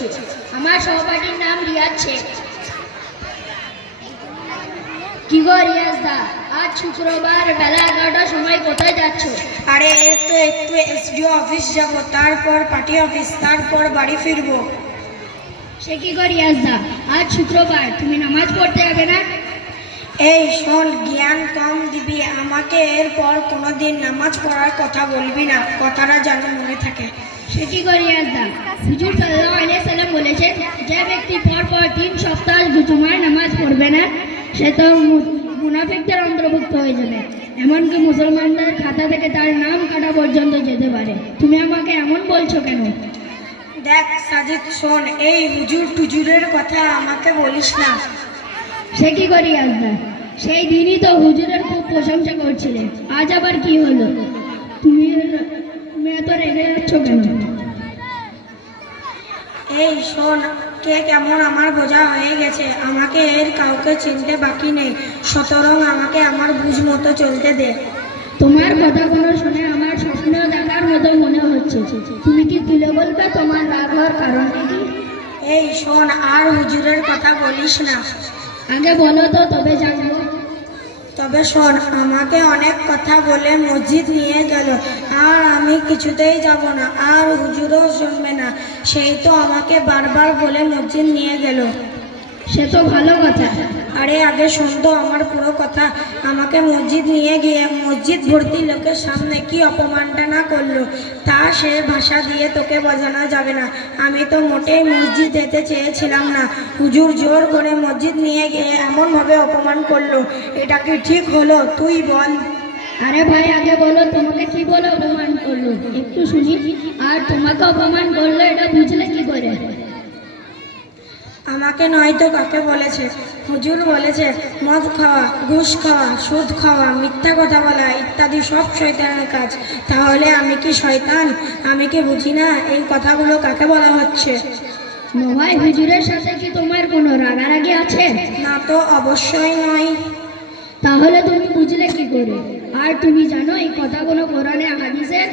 করছি। আমার সহপাঠীর নাম রিয়াজ শেখ। কি গো রিয়াজ দা, আজ শুক্রবার বেলা 11টার সময় কোথায় যাচ্ছ? আরে একটু এসডিও অফিস যাব, তারপর পার্টি অফিস, তারপর বাড়ি ফিরবো। সে কি গো রিয়াজ দা, আজ শুক্রবার, তুমি নামাজ পড়তে যাবে না? এই শোন, জ্ঞান কম দিবি আমাকে, এরপর কোনোদিন নামাজ পড়ার কথা বলবি না, কথাটা যেন মনে থাকে। সে কি গো রিয়াজ দা, হুজুর সাল্লাল্লাহু আলাইহি সাল্লাম বলেছেন, যে ব্যক্তি পর 3 সপ্তাহ জুমার নামাজ পড়বে না সে তো মুনাফিকদের অন্তর্ভুক্ত হয়ে যাবে, এমনকি মুসলমানদের খাতা থেকে তার নাম কাটা পর্যন্ত যেতে পারে। তুমি আমাকে এমন বলছো কেন? দেখ সাজিদ, শোন, এই হুজুর টুজুরের কথা আমাকে বলিস না। সে কি করি আজদা, সেই দিনই তো হুজুরের খুব প্রশংসা করছিলে, আজ আবার কি হলো? তুমি এত রেগে যাচ্ছ কেন? এই শোন, কে কেমন আমার বোঝা হয়ে গেছে, আমাকে এর কাউকে চিনতে বাকি নেই, সুতরাং আমাকে আমার বুঝ মতো চলতে দে। তোমার কথাগুলো শুনে আমার স্বপ্ন দেখার মতো মনে হচ্ছে। তুমি কি তুলে বলবে তোমার রাগ হওয়ার কারণটা কি? এই শোন, আর হুজুরের কথা বলিস না। আগে বলো তো, তবে জানবো। তবে শোন, আমাকে অনেক কথা বলে মসজিদ নিয়ে গেল, আর আমি কিছুতেই যাব না, আর হুজুরও শুনবে না, সেই তো আমাকে বারবার বলে মসজিদ নিয়ে গেল। সে তো ভালো কথা। আরে আগে শোন তো আমার পুরো কথা। আমাকে মসজিদ নিয়ে গিয়ে মসজিদ ভর্তি লোকের সামনে কি অপমানটা না করলো, তা সে ভাষা দিয়ে তোকে বোঝানো যাবে না। আমি তো মোটেই মসজিদ যেতে চেয়েছিলাম না, হুজুর জোর করে মসজিদ নিয়ে গিয়ে এমনভাবে অপমান করলো, এটা কি ঠিক হলো তুই বল? আরে ভাই, আগে বলো তোমাকে কি বলে অপমান করলো, একটু শুনি। আর তোমাকে অপমান করলো এটা বুঝলে কি করে? আমাকে নয়তো কাকে বলেছে? হুজুর বলেছে মদ খাওয়া, ঘুষ খাওয়া, সুদ খাওয়া, মিথ্যা কথা বলা ইত্যাদি সব শয়তানের কাজ। তাহলে আমি কি শয়তান? আমি কি বুঝি না এই কথাগুলো কাকে বলা হচ্ছে? নয়, হুজুরের সাথে কি তোমার কোনো রাগারাগি আছে? না তো, অবশ্যই নয়। তাহলে তুমি বুঝলে কি করে? আর তুমি জানো এই কথাগুলো কোরআনে হাদিসের?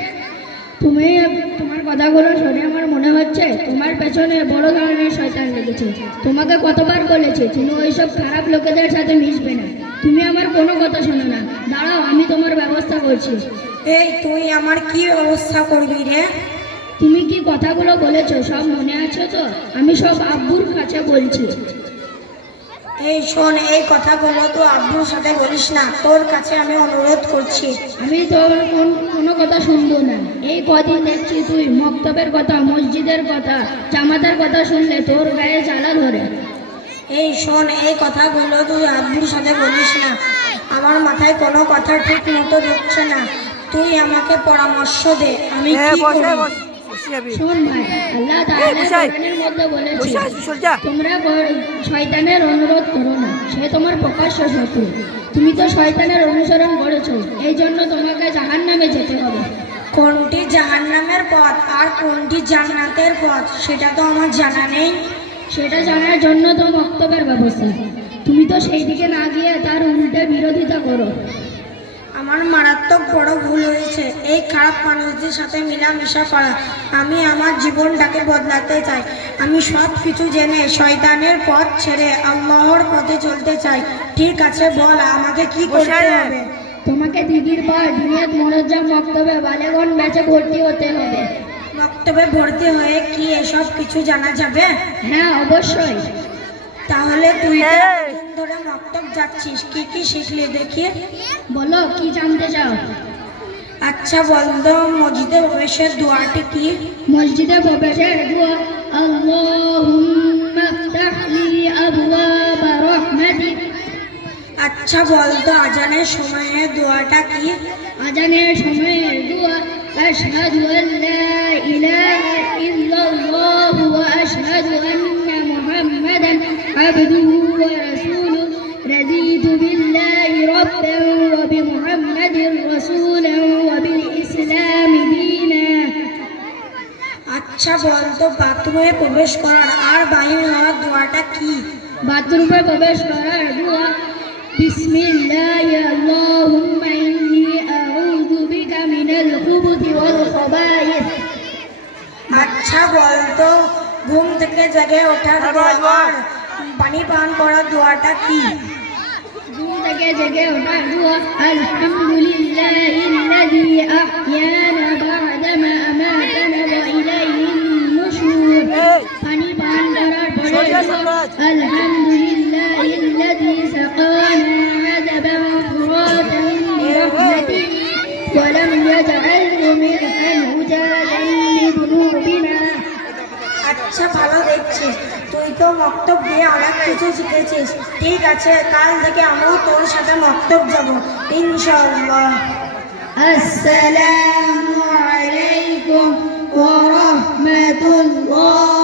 তোমার কথাগুলো শুনে আমার মনে হচ্ছে তোমার পেছনে বড় ধরনের শয়তান লেগেছে। তোমাকে কতবার বলেছে তুমি ওইসব খারাপ লোকেদের সাথে মিশবে না, তুমি আমার কোনো কথা শোনো না। দাঁড়াও, আমি তোমার ব্যবস্থা করছি। এই তুই আমার কি ব্যবস্থা করবি রে? তুমি কি কথাগুলো বলেছো সব মনে আছে তো? আমি সব আব্বুর কাছে বলছি। এই শোন, এই কথাগুলো তো আব্বুর সাথে বলিস না, তোর কাছে আমি অনুরোধ করছি। আমি তোর কোনো কথা শুনবো না। এই কদিন দেখছি তুই মক্তবের কথা, মসজিদের কথা, জামাতের কথা শুনলে তোর গায়ে জ্বালা ধরে। এই শোন, এই কথাগুলো তুই আব্বুর সাথে বলিস না, আমার মাথায় কোনো কথা ঠিক মতো ঢুকছে না, তুই আমাকে পরামর্শ দে আমি কি করব। শোন ভাই, আল্লাহ তাআলা কোরআনের মধ্যে বলেছে তোমরা শয়তানের অনুরোধ করো না, সে তোমার প্রকাশ্য শত্রু। তুমি তো শয়তানের অনুসরণ করেছো, এই জন্য তোমাকে জাহান্নামে যেতে হবে। কোনটি জাহান্নামের পথ আর কোনটি জান্নাতের পথ সেটা তো আমার জানা নেই। সেটা জানার জন্য তো মক্তবের ব্যবস্থা। তুমি তো সেই দিকে না গিয়ে তার উল্টে বিরোধিতা করো। আমার মারাত্মক বড় ভুল হয়েছে এই খারাপ মানুষদের সাথে মিলামিশা করা। আমি আমার জীবনটাকে বদলাতে চাই। আমি সব কিছু জেনে শয়তানের পথ ছেড়ে আল্লাহর পথে চলতে চাই। ঠিক আছে, বল আমাকে কি করতে হবে? তোমাকে দিদির পর দিনিয়াত মনোজ্জাম মক্তবে বালেগন ব্যাচে ভর্তি হতে হবে। মক্তবে ভর্তি হয়ে কি এসব কিছু জানা যাবে? হ্যাঁ, অবশ্যই। তাহলে তুই তো দিন ধরে মক্তব যাচ্ছিস, কি কি শিখলি দেখি? বলো, কি জানতে চাও? আচ্ছা বলতো, মসজিদে প্রবেশের দোয়াটি কি? মসজিদে প্রবেশের দোয়া আল্লাহুম্মা ইফতাহ লি আবওয়াব রাহমাতিক। আচ্ছা বলতো, আজানের সময়ের দোয়াটা কি? আজানের সময়ের দোয়া আশহাদু আল্লা ইলাহা ইল্লাল্লাহু ওয়া আশহাদু আন্না মুহাম্মাদান আবদুহু ওয়া রাসূলুহু রাদিতু বিল্লাহি রাব্বান ওয়া বিমুহাম্মাদির রাসূলান ওয়া বিল ইসলামি দীনান। আচ্ছা বলতো, বাথরুমে প্রবেশ করার আর বাহির হওয়ার দোয়াটা কি? বাথরুমে প্রবেশ করার দোয়া বিসমিল্লাহি আল্লাহুম্মা ইন্নী আউযু বিকা মিনাল খুবুথি ওয়াল খাবায়েথ। আচ্ছা বলতো, ঘুম থেকে থেকে জেগে ওঠার দোয়া আর পানি পান করার দোয়াটা কি? ঘুম থেকে জেগে ওঠার দোয়া আলহামদুলিল্লাহিল্লাযী আহইয়ানা বা'দা মা আমাতানা ওয়া ইলাইহিন নুশুর। পানি পান করার পরে দোয়া আলহামদুলিল্লাহিল্লাযী সাকানা আযাবান ফুরাতান বিরহমাতিহি ওয়া লাম ইয়াজআলহু মিলহান উজাজান লিযুনুবিনা। আচ্ছা, ভালো দেখছিস, তুই তো মক্তব দিয়ে অনেক কিছু শিখেছিস। ঠিক আছে, কাল থেকে আমিও তোর সাথে মক্তব যাব ইনশাআল্লাহ। আসসালামু আলাইকুম ওয়া রাহমাতুল্লাহ।